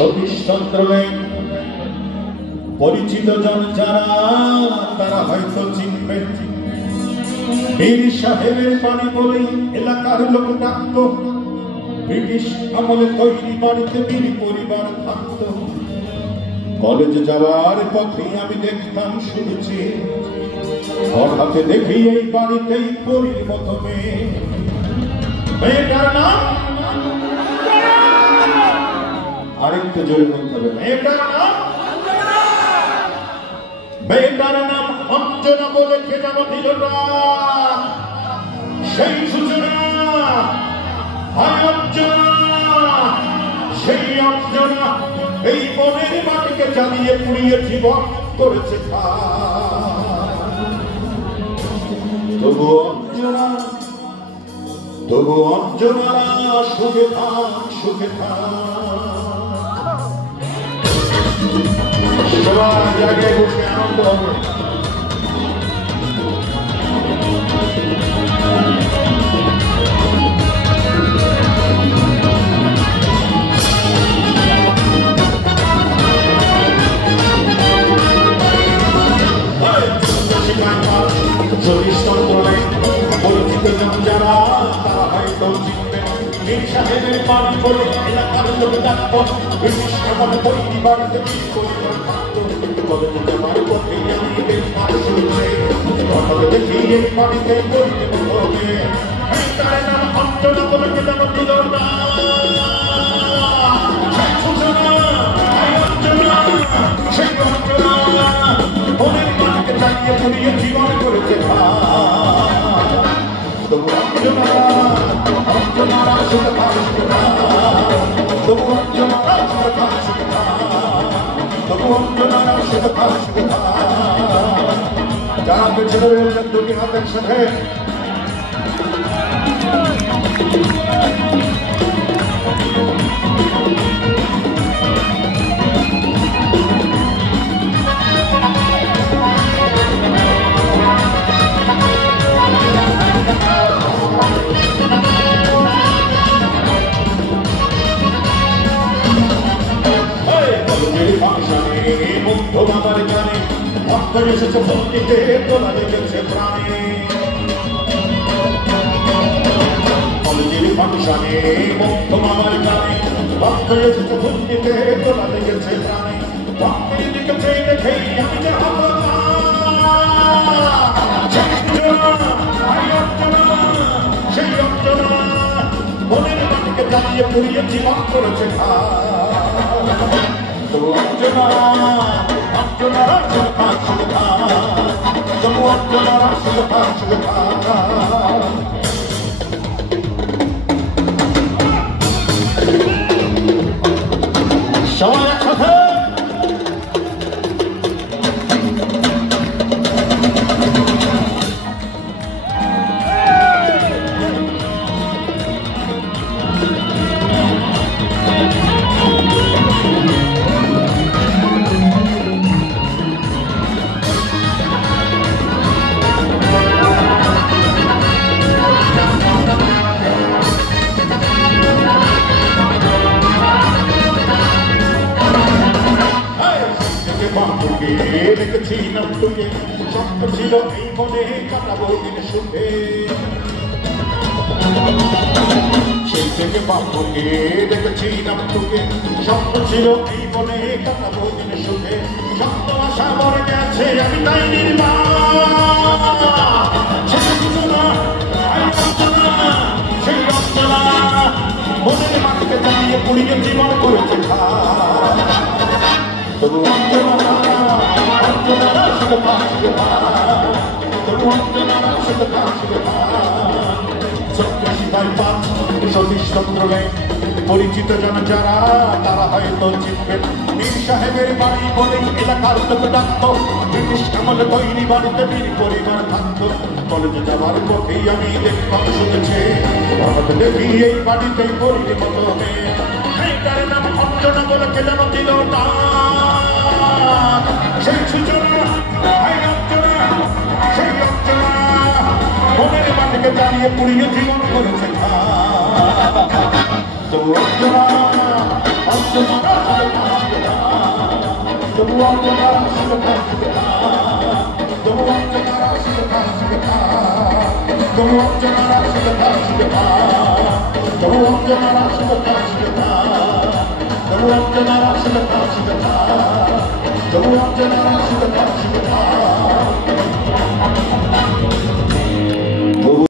সতীশ চন্দ্র নেই পরিচিত জন যারা তারা হয়তো চিনবে বীর সাহেবের বাড়ি বলেই এলাকার লোক ডাকত ব্রিটিশ আমলে তৈরি বাড়িতে বীর পরিবার থাকত কলেজ যাওয়ার পথে আমি দেখতাম শুনেছি হঠাৎ দেখি এই বাড়িতেই পরির মতো মেয়েটার নাম আরেকটু জোরে বলতে হবে মেয়েটার নাম অঞ্জনা বলে কে যেন দিল না সেই সূচনা সেই অঞ্জনা এই মনের মাটিকে জ্বালিয়ে পুড়িয়ে জীবন করেছে তবু অঞ্জনা সুখে থাক সবার জায়গায় বসে আনন্দ হবে পরিচিত জন যারা তারা হয়তো চিনবেন বীর সাহেবের বাড়ি বলে এলাকার লোক ডাকত ব্রিটিশ আমলে তৈরি বাড়িতে বীর পরিবার থাকত কলেজ যাওয়ার পথে আমি দেখতাম শুনছে হঠাৎ দেখি এই বাড়িতে পরিতে হবে তার নাম অঞ্জনা বলে কে যেন দিল না সেই অঞ্জনা মনের মাটিকে জ্বালিয়ে পুড়িয়ে জীবন করেছে তবু অঞ্জনা সুখে যারা পেছনে রয়েছেন দুটি হাতের সাথে বাবার গানে ভক্ত এসেছে ভক্তিতে তোলা লেগেছে প্রাণে কলেজের ফাংশনে ভক্ত বাবার গানে ভক্ত এসেছে ভক্তিতে তোলা লেগেছে প্রাণে ভক্তের দিকে চেয়ে দেখেই আমি যে সেই অঞ্জনা মনের মাটিকে জ্বালিয়ে পুড়িয়ে জীবন করেছে অঞ্জনা সবাই একসাথে দেখেছি নাম তোকে স্বপ্ন ছিল এই মনে কাটাবো দিন সুখে সেই থেকে বাপুকে দেখেছি নাম তোকে স্বপ্ন ছিল এই মনে কাটাবো দিন সুখে স্বপ্ন আশা মরে গেছে আমি তাই সেই অঞ্জনা মনের মাটিকে জ্বালিয়ে পুড়িয়ে জীবন করেছে তবু সতীশ চন্দ্র নেই পরিচিত জন যারা তারা হয়তো চিনবেন বীর সাহেবের বাড়ি বলেই এলাকার লোক ডাকত ব্রিটিশ আমলে তৈরি বাড়িতে বীর পরিবার থাকত কলেজে যাওয়ার পথেই আমি দেখতাম শুনেছে হঠাৎ দেখি এই বাড়িতেই পরির মতো মেয়েটার নাম অঞ্জনা বলে কে যেন দিল না সেই সূচনা সেই অঞ্জনা মনের মাটিকে জ্বালিয়ে পুড়িয়ে জীবন করেছে তবু অঞ্জনা অঞ্জনা তবু অঞ্জনা তবু অঞ্জনা তবু অঞ্জনা তবু অঞ্জনা তবু অঞ্জনা